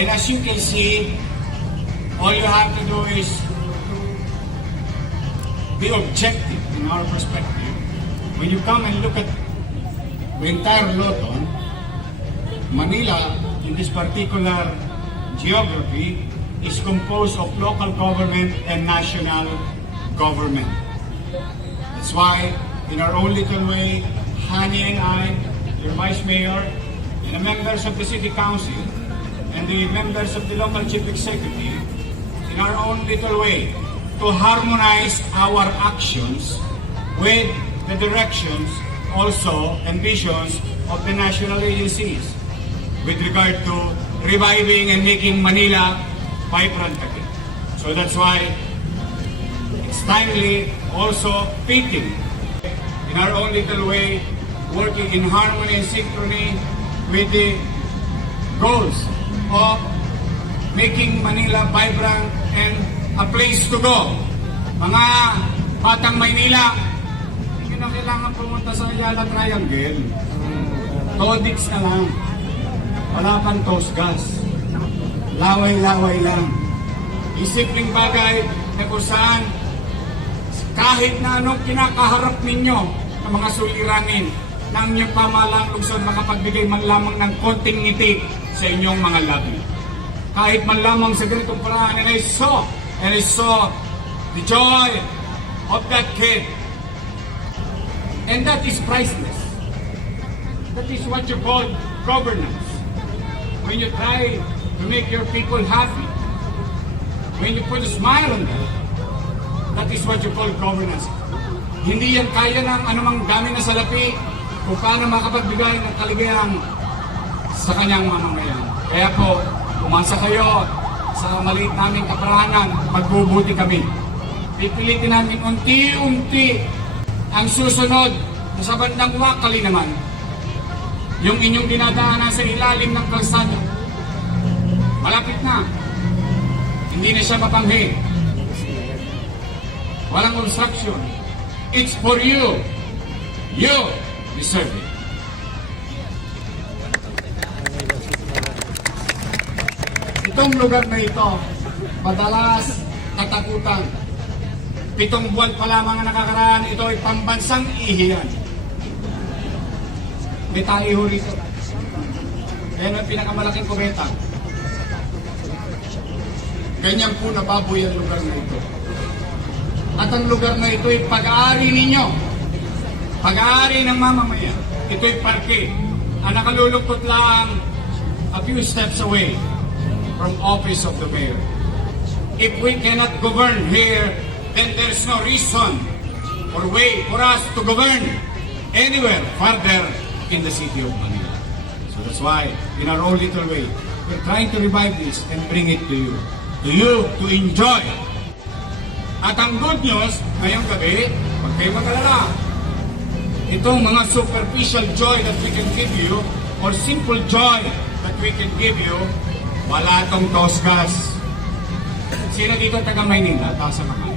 And as you can see, all you have to do is be objective in our perspective. When you come and look at the entire Luzon, Manila, in this particular geography, is composed of local government and national government. That's why, in our own little way, Hani and I, your Vice Mayor, and the members of the City Council, and the members of the local chief executive, in our own little way, to harmonize our actions with the directions also and visions of the national agencies with regard to reviving and making Manila vibrant again. So that's why it's timely, also fitting, in our own little way, working in harmony and synchrony with the goals of making Manila vibrant and a place to go. Mga batang Maynila, hindi na kailangan pumunta sa Ayala Triangle. Todix na lang. Wala pang tosgas. Laway-laway lang. Isipling bagay na kung saan kahit na anong kinakaharap ninyo ng mga suliranin ng inyong pamahalang lungsod makapagbigay man lamang ng konting ngiti sa inyong mga labi. Kahit man lamang sa ganitong paraan, and I saw the joy of that kid. And that is priceless. That is what you call governance. When you try to make your people happy, when you put a smile on them, that is what you call governance. Hindi yan kaya ng anumang dami na salapi kung paano makapagbigay ng kaligayahan sa kanyang mamamayan. Kaya po, umasa kayo sa maliit naming kaparanan, magbubuti kami. Pipilitin namin unti-unti ang susunod na sa bandang Wakali naman, yung inyong dinadaanan sa ilalim ng kalsada. Malapit na. Hindi na siya mapanghi. Walang obstruction. It's for you. You deserve it. Itong lugar na ito, madalas katakutan. 7 buwan pa lamang ang nakakaraan, ito ay pambansang ihiyan. May taliho rito. Kaya may pinakamalaking kubeta. Ganyan po nababoy ang lugar na ito. At ang lugar na ito ay pag-aari ninyo. Pag-aari ng mamamayan. Ito ay parke. Ang nakalulungkot lang a few steps away from office of the mayor. If we cannot govern here, then there's no reason or way for us to govern anywhere further in the city of Manila. So that's why, in our own little way, we're trying to revive this and bring it to you to enjoy. At ang good news, ngayong gabi, huwag kayo mag-alala. Itong mga superficial joy that we can give you, or simple joy that we can give you, wala tong tosgas. Sino dito taga Maynila? Taas sa mga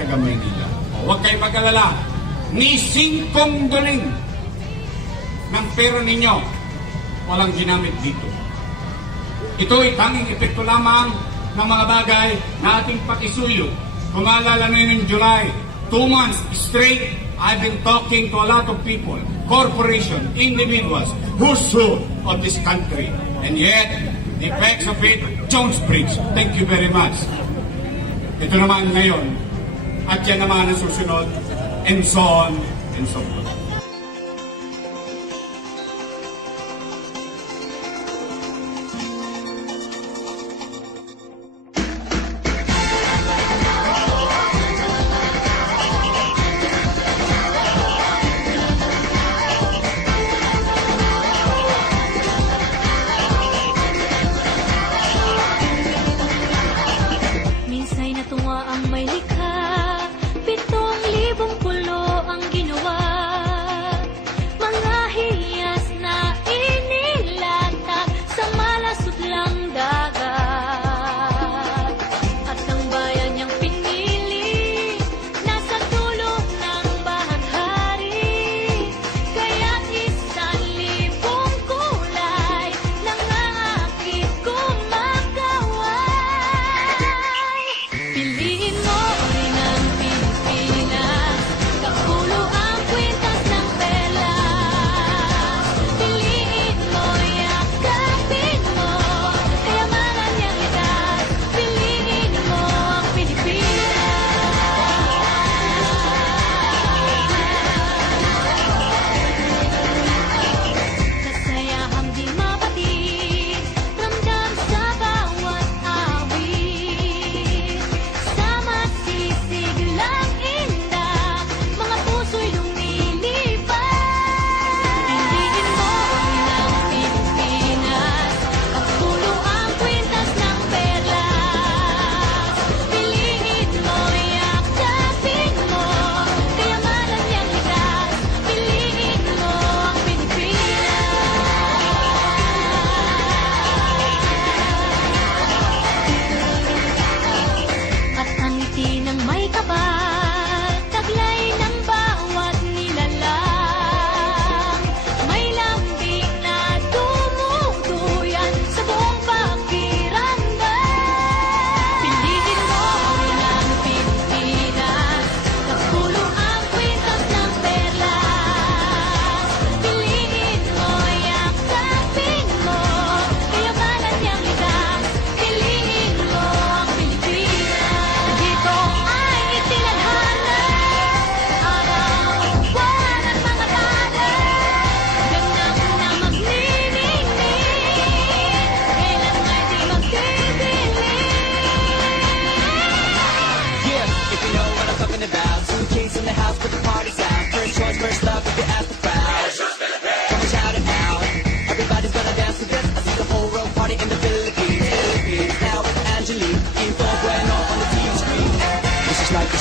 taga Maynila. Huwag kayo mag-alala. Ni 5 duling ng pera ninyo, walang ginamit dito. Ito ay tanging epekto lamang ng mga bagay na ating pakisuyo. Kung maalala nyo in July, 2 months straight, I've been talking to a lot of people, corporations, individuals, who's who of this country. And yet, the effects of it, Jones Bridge. Thank you very much. Ito naman ngayon, at yan naman ang susunod, and so on, and so on.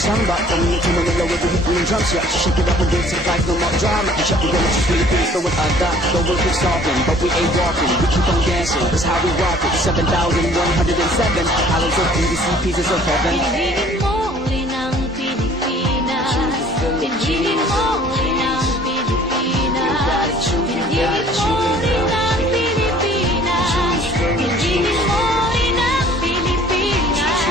samba. Coming into Manila with the green drums, yeah. Shake it up and dance to life, no more drama. And check it out, just Philippines, throwing a dot. The world keeps talking, but we ain't walking. We keep on dancing, that's how we rock it. 7,107 islands of beauty, pieces of heaven. Pinili mo rin ang Pilipinas. Pinili mo rin ang Pilipinas. Pinili mo rin ang Pilipinas. Pinili mo rin ang Pilipinas.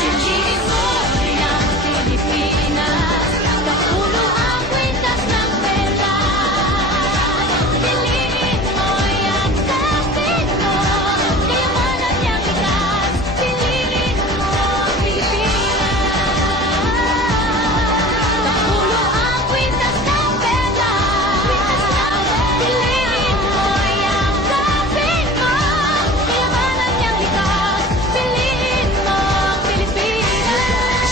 Pinili mo rin ang Pilipinas. Kapulo ang kwintas ng pera. Piliin mo yung kapit mo. Kayamanan niyang itas. Piliin mo ang Pilipinas. Kapulo ang kwintas ng pera. Piliin mo yung kapit mo. Kayamanan niyang itas. Piliin mo ang Pilipinas.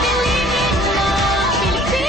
Piliin mo ang Pilipinas.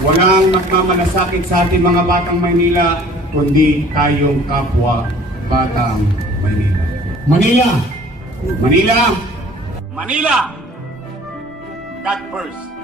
Walang nagmamalasakit sa ating mga batang Maynila, kundi tayong kapwa batang Maynila. Manila! Manila! Manila! God first!